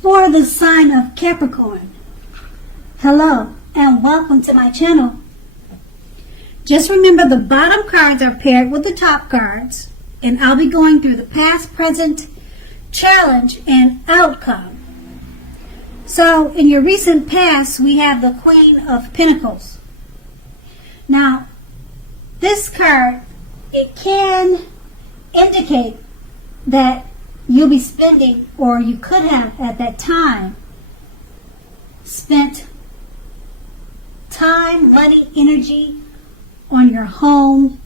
for the sign of Capricorn. Hello and welcome to my channel. Just remember the bottom cards are paired with the top cards, and I'll be going through the past, present, challenge, and outcome. So in your recent past, we have the Queen of Pentacles. Now, this card, it can indicate that you'll be spending, or you could have at that time, spent time, money, energy on your home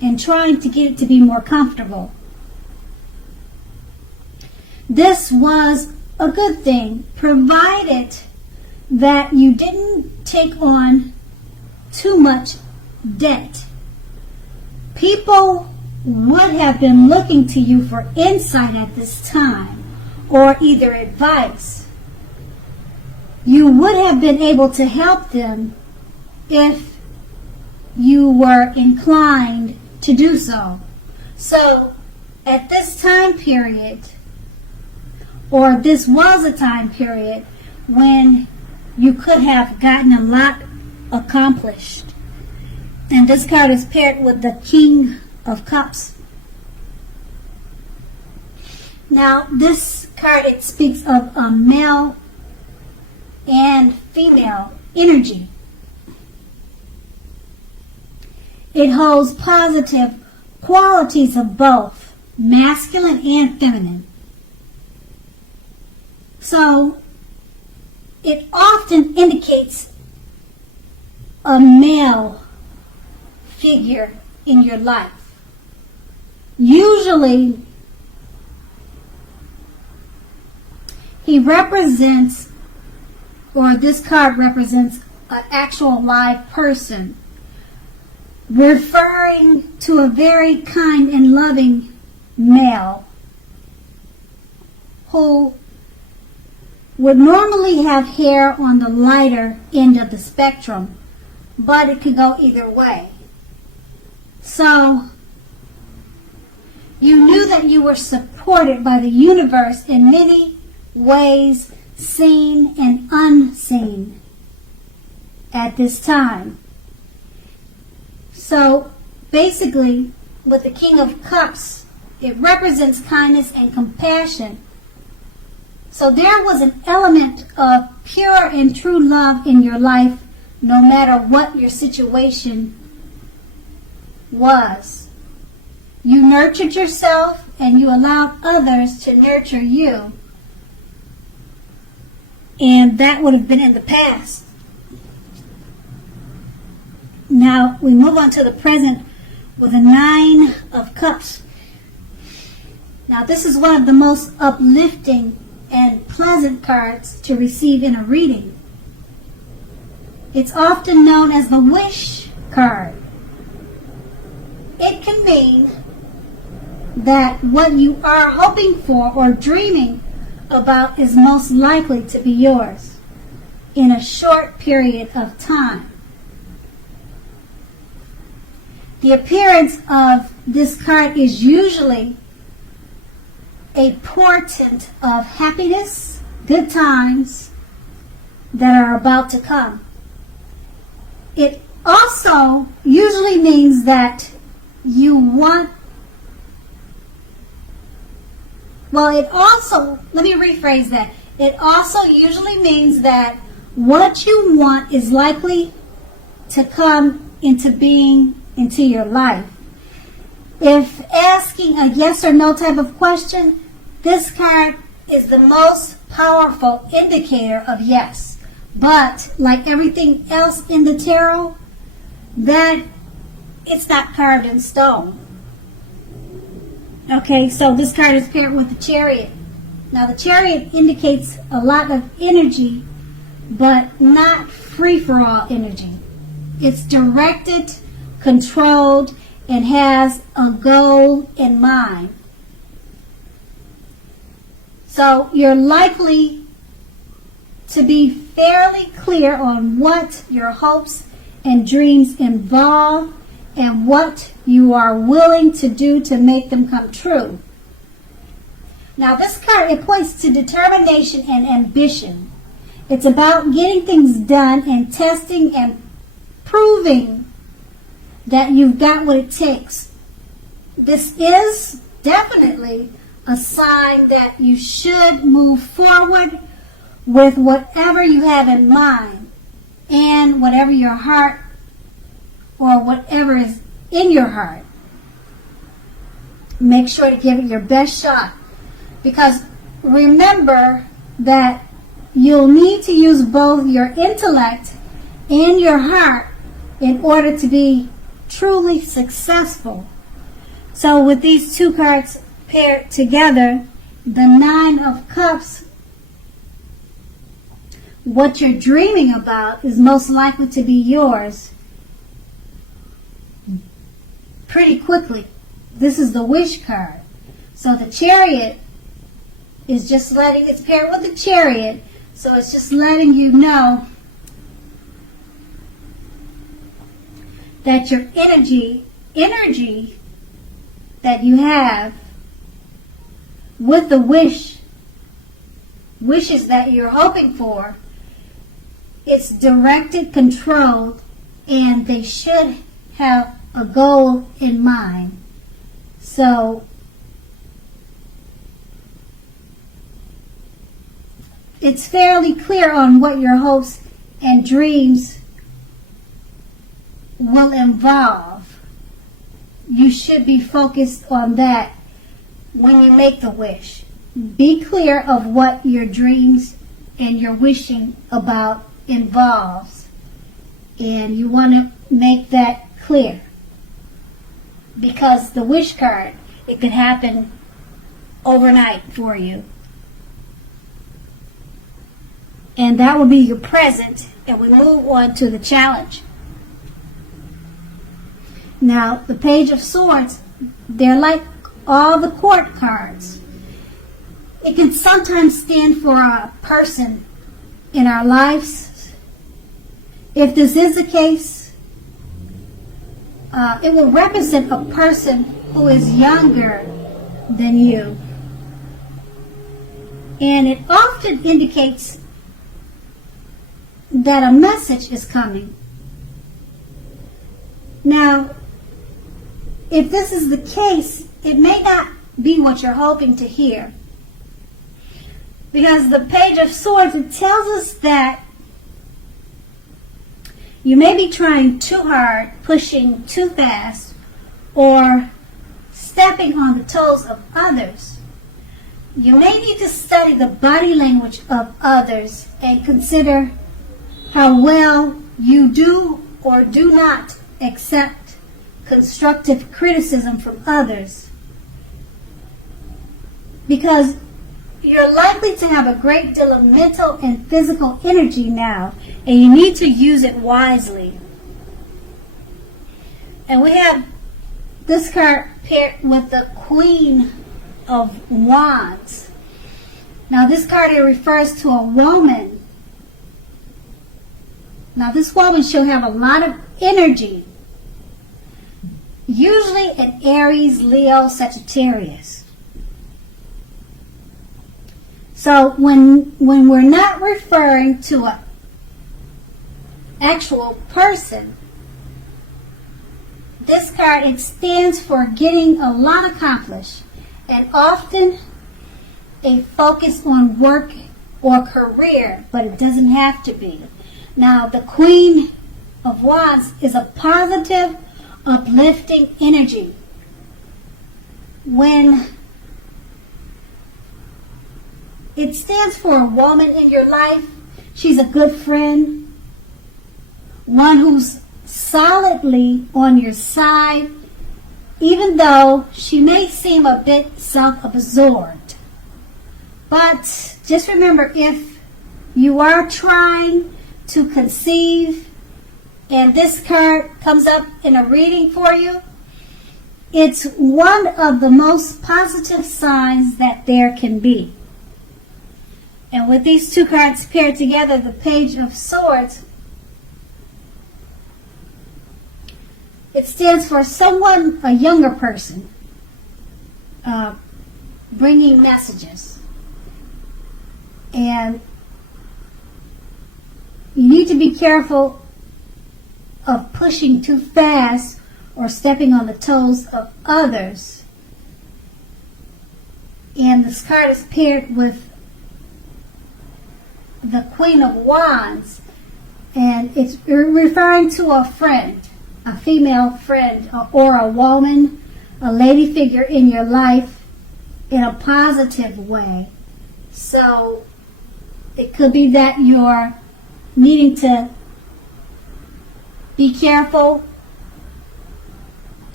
and trying to get it to be more comfortable. This was a good thing, provided that you didn't take on too much debt. People would have been looking to you for insight at this time, or either advice. You would have been able to help them if you were inclined to do so. So at this time period, or this was a time period when you could have gotten a lot accomplished. And this card is paired with the King of Cups. Now, this card, it speaks of a male and female energy. It holds positive qualities of both masculine and feminine. So, it often indicates a male figure in your life. Usually, he represents, or this card represents, an actual live person, referring to a very kind and loving male who would normally have hair on the lighter end of the spectrum, but it could go either way. So, you knew that you were supported by the universe in many ways, seen and unseen, at this time. So, basically, with the King of Cups, it represents kindness and compassion. So there was an element of pure and true love in your life, no matter what your situation was. You nurtured yourself and you allowed others to nurture you. And that would have been in the past. Now we move on to the present with the Nine of Cups. Now this is one of the most uplifting and pleasant cards to receive in a reading. It's often known as the wish card. It can mean that what you are hoping for or dreaming about is most likely to be yours in a short period of time. The appearance of this card is usually a portent of happiness, good times that are about to come. It also usually means that you want, let me rephrase that. It also usually means that what you want is likely to come into being into your life. If asking a yes or no type of question, this card is the most powerful indicator of yes. But like everything else in the tarot, that it's not carved in stone. Okay, so this card is paired with the Chariot. Now the Chariot indicates a lot of energy, but not free-for-all energy. It's directed, controlled, and has a goal in mind. So you're likely to be fairly clear on what your hopes and dreams involve and what you are willing to do to make them come true. Now this card, it points to determination and ambition. It's about getting things done and testing and proving that you've got what it takes. This is definitely a sign that you should move forward with whatever you have in mind and whatever your heart or whatever is in your heart. Make sure to give it your best shot, because remember that you'll need to use both your intellect and your heart in order to be truly successful. So with these two cards paired together, the Nine of Cups, what you're dreaming about is most likely to be yours pretty quickly. This is the Wish card. So the Chariot is just letting, it's paired with the Chariot, so it's just letting you know that your energy that you have with the wishes that you're hoping for, it's directed, controlled, and they should have a goal in mind. So it's fairly clear on what your hopes and dreams will involve. You should be focused on that when you make the wish. Be clear of what your dreams and your wishing about involves, and you want to make that clear, because the Wish card, it could happen overnight for you. And that will be your present, and we move on to the challenge. Now, the Page of Swords, they're like all the court cards. It can sometimes stand for a person in our lives. If this is the case, it will represent a person who is younger than you. And it often indicates that a message is coming. Now, if this is the case, it may not be what you're hoping to hear. Because the Page of Swords, it tells us that you may be trying too hard, pushing too fast, or stepping on the toes of others. You may need to study the body language of others and consider how well you do or do not accept constructive criticism from others. Because you're likely to have a great deal of mental and physical energy now, and you need to use it wisely. And we have this card paired with the Queen of Wands. Now this card, it refers to a woman. Now this woman, she'll have a lot of energy. Usually an Aries, Leo, Sagittarius. So when we're not referring to an actual person, this card, it stands for getting a lot accomplished, and often a focus on work or career, but it doesn't have to be. Now the Queen of Wands is a positive, uplifting energy. When it stands for a woman in your life, she's a good friend, one who's solidly on your side, even though she may seem a bit self-absorbed. But just remember, if you are trying to conceive and this card comes up in a reading for you, it's one of the most positive signs that there can be. And with these two cards paired together, the Page of Swords, it stands for someone, a younger person. bringing messages. And you need to be careful of pushing too fast or stepping on the toes of others. And this card is paired with the Queen of Wands, and it's referring to a friend, a female friend, or a woman, a lady figure in your life in a positive way. So it could be that you're needing to be careful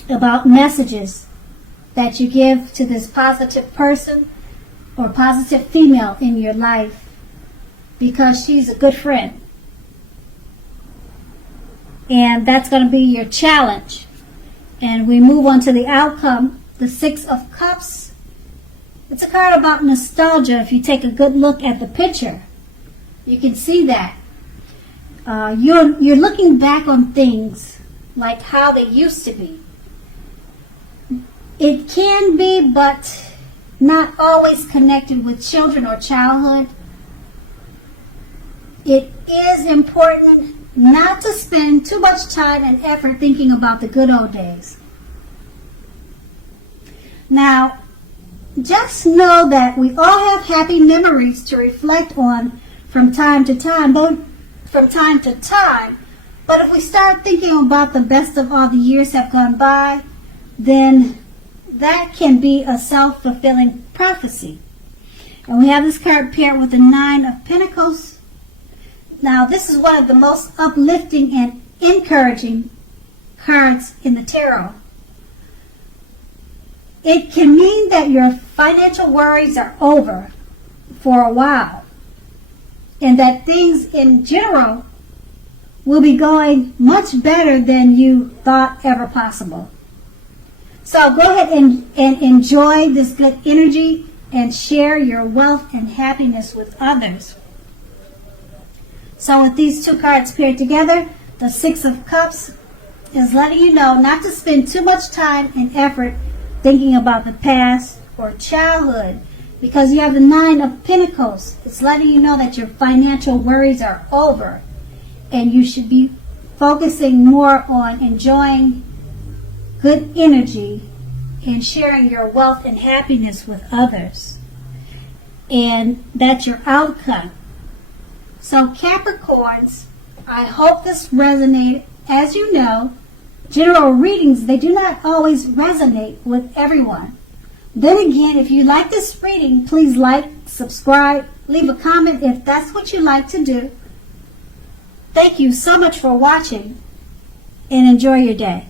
about messages that you give to this positive person or positive female in your life, because she's a good friend. And that's going to be your challenge. And we move on to the outcome, the Six of Cups. It's a card about nostalgia. If you take a good look at the picture, you can see that. You're looking back on things like how they used to be. It can be, but not always connected with children or childhood. It is important not to spend too much time and effort thinking about the good old days. Now, just know that we all have happy memories to reflect on from time to time, but if we start thinking about the best of all the years have gone by, then that can be a self-fulfilling prophecy. And we have this card paired with the Nine of Pentacles. Now, this is one of the most uplifting and encouraging cards in the tarot. It can mean that your financial worries are over for a while, and that things in general will be going much better than you thought ever possible. So go ahead and enjoy this good energy and share your wealth and happiness with others. So with these two cards paired together, the Six of Cups is letting you know not to spend too much time and effort thinking about the past or childhood, because you have the Nine of Pentacles. It's letting you know that your financial worries are over, and you should be focusing more on enjoying good energy and sharing your wealth and happiness with others. And that's your outcome. So Capricorns, I hope this resonated. As you know, general readings, they do not always resonate with everyone. Then again, if you like this reading, please like, subscribe, leave a comment if that's what you like to do. Thank you so much for watching, and enjoy your day.